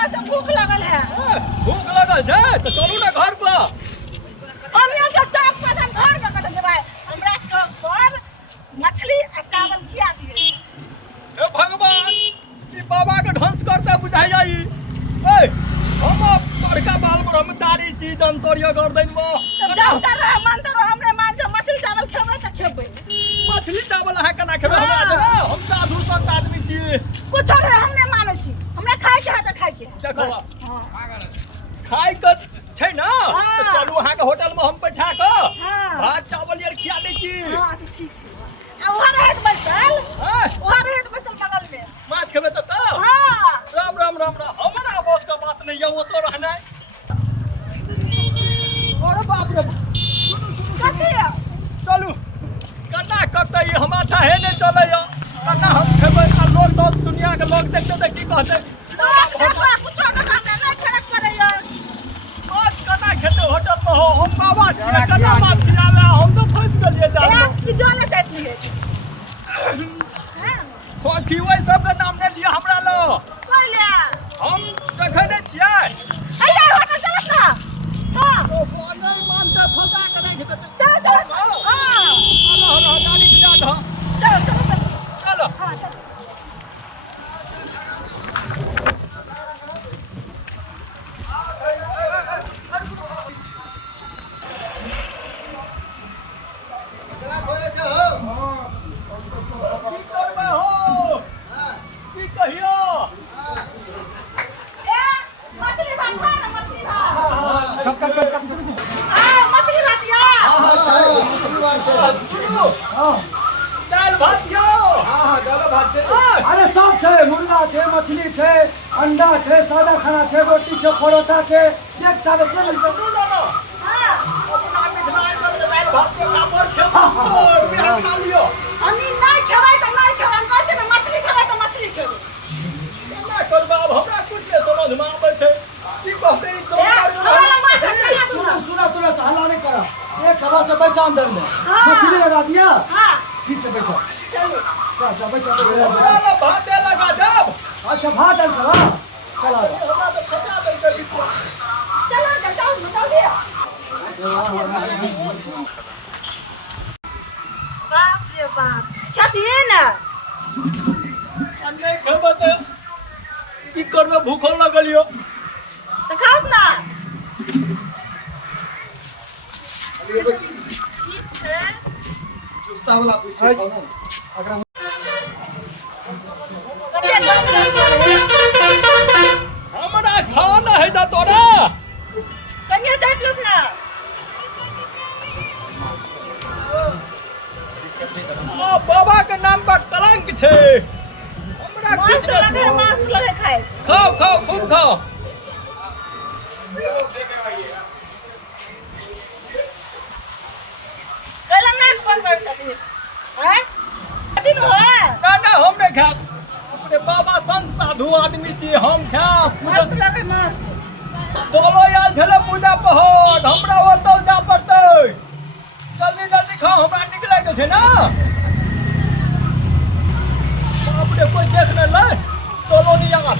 हमरा तो भूख लगल है। भूख लगल है तो चलू ना घर पर। हम यहाँ से चौक पर हम घर में कत जेबै। हमरा चौक पर मछली आ चावल खिया दिए। हे भगवान ई बाबा के ढंस करता बुझाई जाई। ए हम बड़का बाल ब्रह्मचारी चीज अंतरिया कर दैन में जाता रहे मन तो हमरे मान से मछली चावल खेबै त खेबै। मछली चावल है केना खेबै हमरा देना। हम साधु संत आदमी छी। कुछ रे हमने मानै छी। हमरा खाय के है त खाय के। देखो हां खाई के छै ना तो चलू अहाँ के होटल में हम बैठा के भात चावल यार खिया दै छी। हां ठीक है। आ वहां रहे बैसल। वहां रहे बैसल बगल में माछ खेबै त हां राम राम राम राम। हमरा बॉस का बात नहीं है वो तो रहना है। अरे बाप रे कथि है चलू कन्ना करते ये हमारा चाहे नहीं चले या कन्ना हम खेबै आ लोग तो दुनिया के लोग देखते तो की कहते कुछ दुकान में नहीं फरक पड़े यार। माछ कन्ना खेते होटल में हो हम बाबा के कन्ना माछ खिलावे हम तो फंस गेलिए जान। की जोले चटनी है। हो की वही सब के नाम नहीं दिया हमरा लो। कोई ले हम देखे नहीं छियै। अरे होटल चल ना। हां तो बोनल मानता फसा के नहीं खेते। चल चल हां अल्लाह गाड़ी के जा दो। चल चल चलो हां चल अरे सब छै मुर्गा छै मछली छै अंडा छै सादा खाना छै रोटी छै परोठा छै एक चावल से मिलते हमी नहीं खेबै त नहीं खेबै। कैसे में मछली खेबै त मछली खेबै। सुना तुरंत हल्ला नहीं करा एक हवा से बैठा अंदर में मछली लगा दिया हां ठीक से बैठो चल बैठो अच्छा भात डाल चला चला चलो जाओ जल्दी। बाप रे बाप खेती ना की करबे भूखल लगलियो। तो खाओ ना। जूता वाला पीछे खाओ ना अगर हमरा खाना है जा तोरा कन्या चट लो ना। बाबा के नाम पर कलंक छे। हमरा कुछ मस्त लगे मस्त लगे खाए। खाओ खाओ खूब खाओ। कलम ना बंद कर सकती हैं। दिन हो ना ना हम नहीं खाब। अपने बाबा संत साधु आदमी छी हम खाब। मस्त लगे मस्त। दोलो यार छले पूजा पहड़ हमरा ओतौ जा पड़तै। जल्दी जल्दी खाओ हमरा निकले के छै ना। बाप रे कोई देख न ले दोलो नहीं यार।